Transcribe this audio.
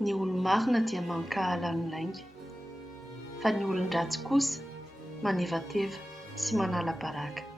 Ny olo-marina dia mankahala ny lainga, fa ny olon-dratsy kosa manevateva sy manala baraka.